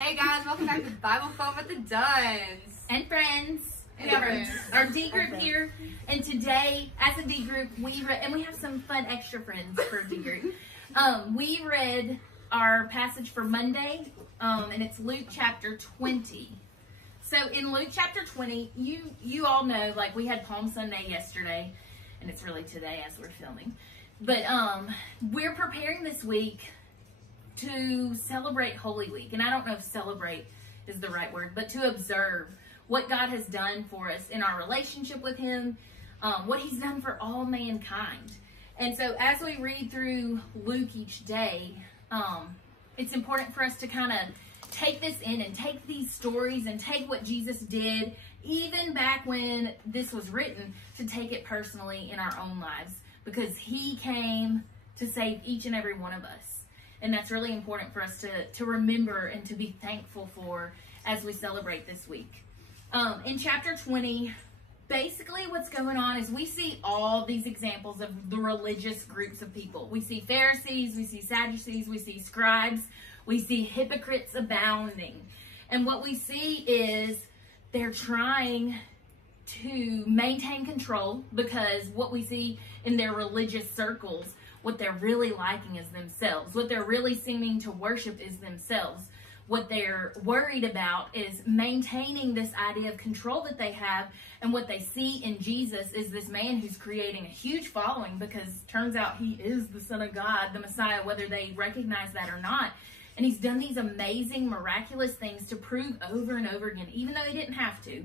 Hey guys, welcome back to Bible Fun with the Duns. And friends. And We have friends. our D group here. And today, as a D group, we have some fun extra friends for D group. We read our passage for Monday, and it's Luke chapter 20. So in Luke chapter 20, you all know, like, we had Palm Sunday yesterday, and it's really today as we're filming. But we're preparing this week to celebrate Holy Week. And I don't know if celebrate is the right word, but to observe what God has done for us in our relationship with Him, what He's done for all mankind. And so as we read through Luke each day, it's important for us to kind of take this in and take these stories and take what Jesus did, even back when this was written, to take it personally in our own lives, because He came to save each and every one of us. And that's really important for us to remember and to be thankful for as we celebrate this week. In chapter 20, basically what's going on is we see all these examples of the religious groups of people. We see Pharisees, we see Sadducees, we see scribes, we see hypocrites abounding. And what we see is they're trying to maintain control, because what we see in their religious circles, what they're really liking is themselves. What they're really seeming to worship is themselves. What they're worried about is maintaining this idea of control that they have. And what they see in Jesus is this man who's creating a huge following, because turns out He is the Son of God, the Messiah, whether they recognize that or not. And He's done these amazing, miraculous things to prove over and over again, even though He didn't have to.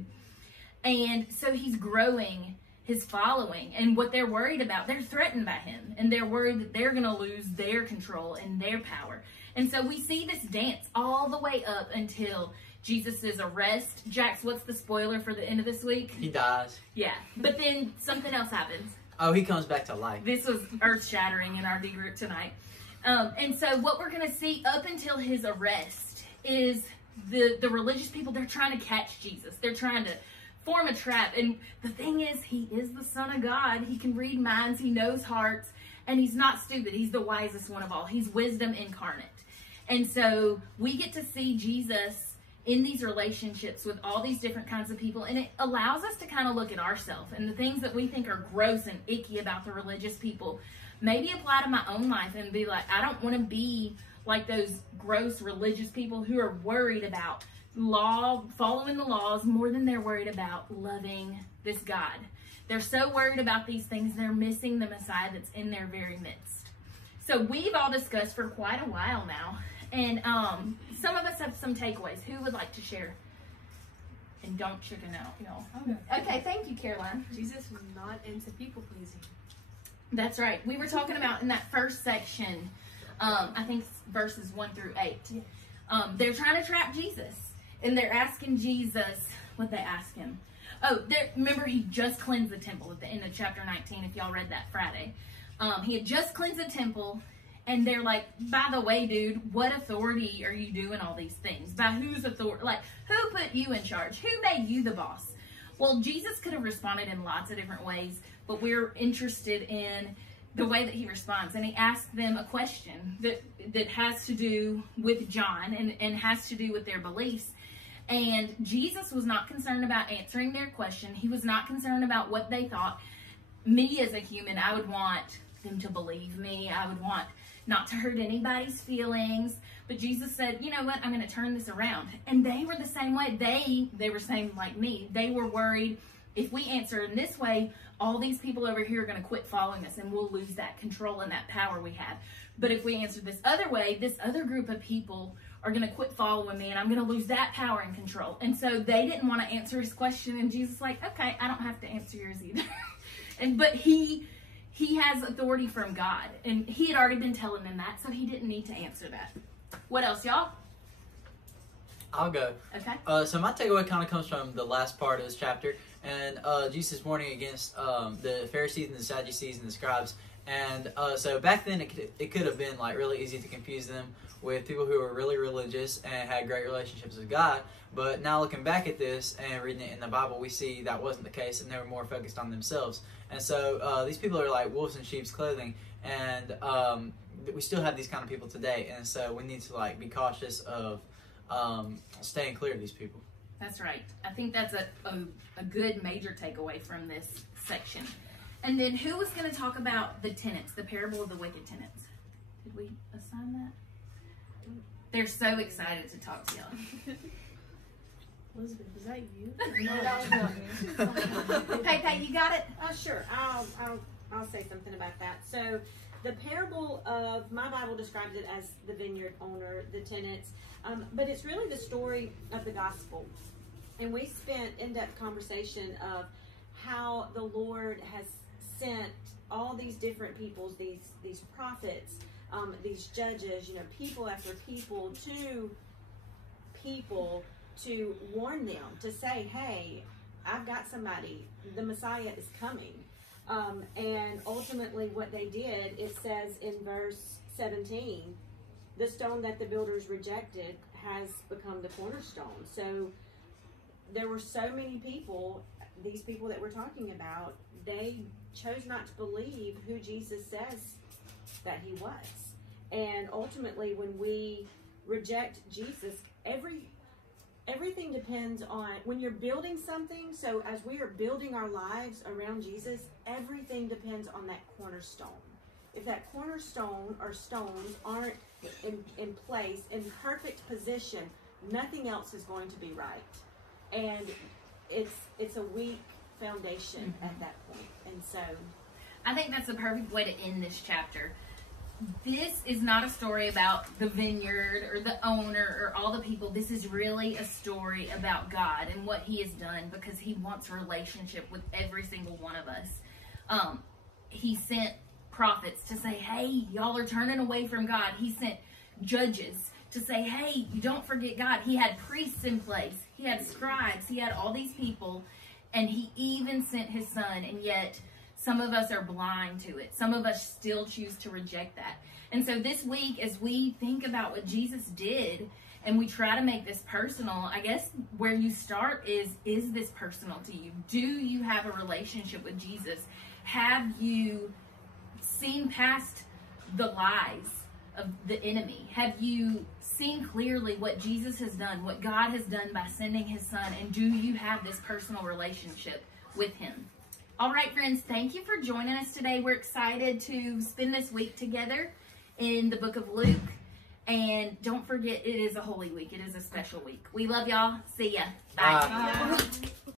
And so He's growing His following, and what they're worried about, they're threatened by Him, and they're worried that they're going to lose their control and their power. And so we see this dance all the way up until Jesus' arrest. Jax, what's the spoiler for the end of this week? He dies. Yeah, but then something else happens. Oh, he comes back to life. This was earth-shattering in our D group tonight. And so what we're going to see up until His arrest is the religious people, they're trying to catch Jesus. They're trying to form a trap. And the thing is, He is the Son of God. He can read minds. He knows hearts. And He's not stupid. He's the wisest one of all. He's wisdom incarnate. And so we get to see Jesus in these relationships with all these different kinds of people. And it allows us to kind of look at ourselves and the things that we think are gross and icky about the religious people. Maybe apply to my own life and be like, I don't want to be like those gross religious people who are worried about law, following the laws more than they're worried about loving this God. They're so worried about these things, they're missing the Messiah that's in their very midst. So we've all discussed for quite a while now, and some of us have some takeaways. Who would like to share? And don't chicken out, y'all. Okay, thank you, Caroline. Jesus was not into people pleasing. That's right. We were talking about in that first section, I think verses 1 through 8. They're trying to trap Jesus. And they're asking Jesus, what they ask Him? Oh, remember He just cleansed the temple at the end of chapter 19, if y'all read that Friday. He had just cleansed the temple, and they're like, by the way, dude, what authority are you doing all these things? By whose authority? Like, who put you in charge? Who made you the boss? Well, Jesus could have responded in lots of different ways, but we're interested in the way that He responds. And He asked them a question that has to do with John and has to do with their beliefs. And Jesus was not concerned about answering their question. He was not concerned about what they thought. Me as a human, I would want them to believe me. I would want not to hurt anybody's feelings. But Jesus said, you know what, I'm going to turn this around. And they were the same way. They were saying like me. They were worried, if we answer in this way, all these people over here are going to quit following us and we'll lose that control and that power we have. But if we answer this other way, this other group of people are going to quit following me and I'm going to lose that power and control. And so they didn't want to answer His question, and Jesus like, okay, I don't have to answer yours either. But he has authority from God, and He had already been telling them that, so He didn't need to answer that. What else, y'all? I'll go. Okay. So my takeaway kind of comes from the last part of this chapter, and Jesus warning against the Pharisees and the Sadducees and the scribes. And so back then it could have been like really easy to confuse them with people who were really religious and had great relationships with God. But now looking back at this and reading it in the Bible, we see that wasn't the case, and they were more focused on themselves. And so these people are like wolves in sheep's clothing, and we still have these kind of people today. And so we need to like be cautious of staying clear of these people. That's right. I think that's a good major takeaway from this section. And then who was going to talk about the tenants, the parable of the wicked tenants? Did we assign that? They're so excited to talk to y'all. Elizabeth, is that you? No, that was not me. Hey, you got it? Sure. I'll say something about that. So, the parable of, my Bible describes it as the vineyard owner, the tenants, but it's really the story of the gospel. And we spent in-depth conversation of how the Lord has sent all these different peoples, these prophets, these judges, people after people to warn them, to say, hey, I've got somebody, the Messiah is coming. And ultimately what they did, it says in verse 17, the stone that the builders rejected has become the cornerstone. So there were so many people, these people that we're talking about, they chose not to believe who Jesus says that he was. And ultimately when we reject Jesus, everything depends on, when you're building something, so as we are building our lives around Jesus, everything depends on that cornerstone. If that cornerstone or stones aren't in place, in perfect position, nothing else is going to be right. And it's a weak foundation at that point. And so I think that's the perfect way to end this chapter. This is not a story about the vineyard or the owner or all the people. This is really a story about God and what he has done, because he wants a relationship with every single one of us. He sent prophets to say, hey, y'all are turning away from God. He sent judges to say, hey, you don't forget God. He had priests in place. He had scribes. He had all these people. And he even sent his son. And yet some of us are blind to it. Some of us still choose to reject that. And so this week, as we think about what Jesus did and we try to make this personal, I guess where you start is this personal to you? Do you have a relationship with Jesus? Have you seen past the lies of the enemy? Have you seen clearly what Jesus has done, what God has done by sending his son? And do you have this personal relationship with him? All right, friends, thank you for joining us today. We're excited to spend this week together in the book of Luke. And don't forget, it is a holy week. It is a special week. We love y'all. See ya. Bye. Bye. Yeah.